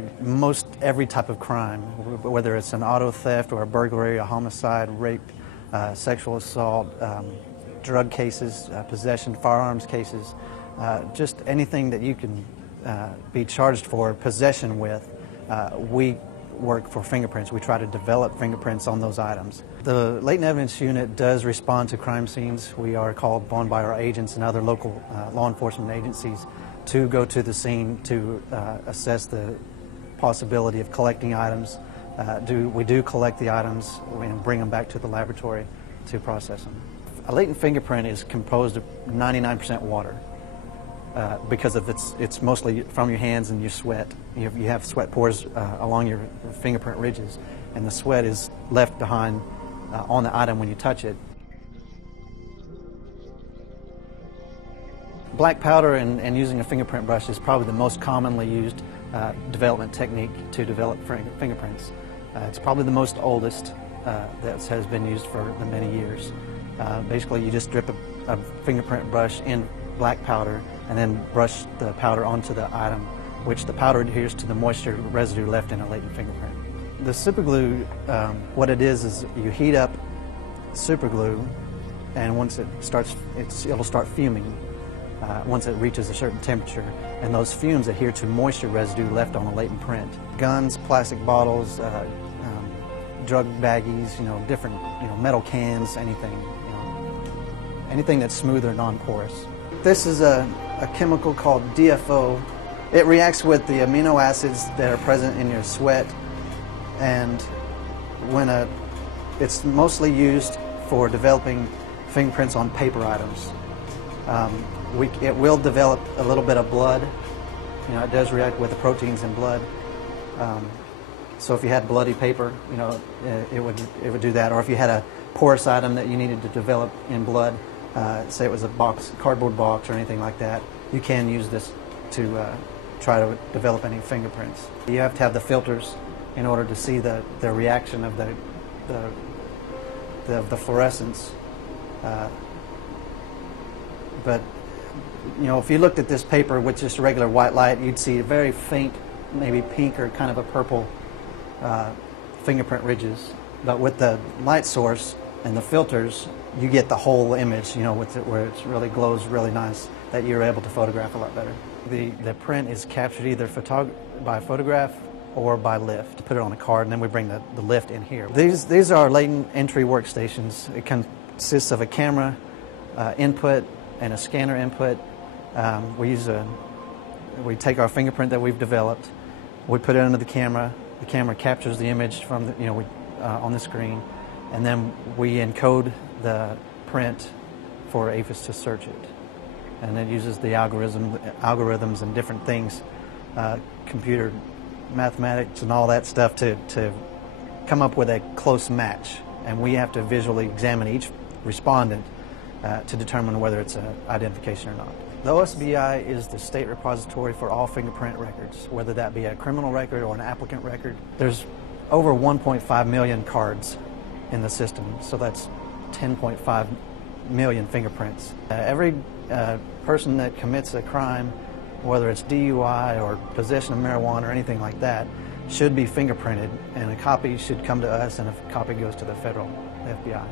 cover most every type of crime, whether it's an auto theft or a burglary, a homicide, rape, sexual assault, drug cases, possession, firearms cases, just anything that you can be charged for possession with. We work for fingerprints. We try to develop fingerprints on those items. The Latent Evidence Unit does respond to crime scenes. We are called upon by our agents and other local law enforcement agencies to go to the scene to assess the possibility of collecting items. We do collect the items and bring them back to the laboratory to process them. A latent fingerprint is composed of 99% water. Because of it's mostly from your hands and your sweat. You have sweat pores along your fingerprint ridges, and the sweat is left behind on the item when you touch it. Black powder and using a fingerprint brush is probably the most commonly used development technique to develop fingerprints. It's probably the most oldest that has been used for the many years. Basically, you just drip a fingerprint brush in black powder and then brush the powder onto the item, which the powder adheres to the moisture residue left in a latent fingerprint. The superglue, what it is you heat up superglue, and once it starts, it'll start fuming once it reaches a certain temperature, and those fumes adhere to moisture residue left on a latent print. Guns, plastic bottles, drug baggies, different, metal cans, anything, anything that's smooth or non-porous. This is a chemical called DFO. It reacts with the amino acids that are present in your sweat, and it's mostly used for developing fingerprints on paper items. It will develop a little bit of blood. It does react with the proteins in blood. So if you had bloody paper, it would do that. Or if you had a porous item that you needed to develop in blood, say it was a cardboard box or anything like that, you can use this to try to develop any fingerprints. You have to have the filters in order to see the reaction of the fluorescence. But if you looked at this paper with just regular white light, you'd see a very faint, maybe pink or kind of a purple fingerprint ridges. But with the light source and the filters, you get the whole image, where it really glows really nice, that you're able to photograph a lot better. The print is captured either by photograph or by lift. Put it on a card, and then we bring the lift in here. These are our latent entry workstations. It consists of a camera input and a scanner input. We take our fingerprint that we've developed, we put it under the camera captures the image from on the screen, and then we encode the print for APHIS to search it. And it uses the algorithms and different things, computer mathematics and all that stuff to come up with a close match. And we have to visually examine each respondent to determine whether it's an identification or not. The OSBI is the state repository for all fingerprint records, whether that be a criminal record or an applicant record. There's over 1.5 million cards in the system, so that's 10.5 million fingerprints. Every person that commits a crime, whether it's DUI or possession of marijuana or anything like that, should be fingerprinted, and a copy should come to us, and a copy goes to the federal FBI.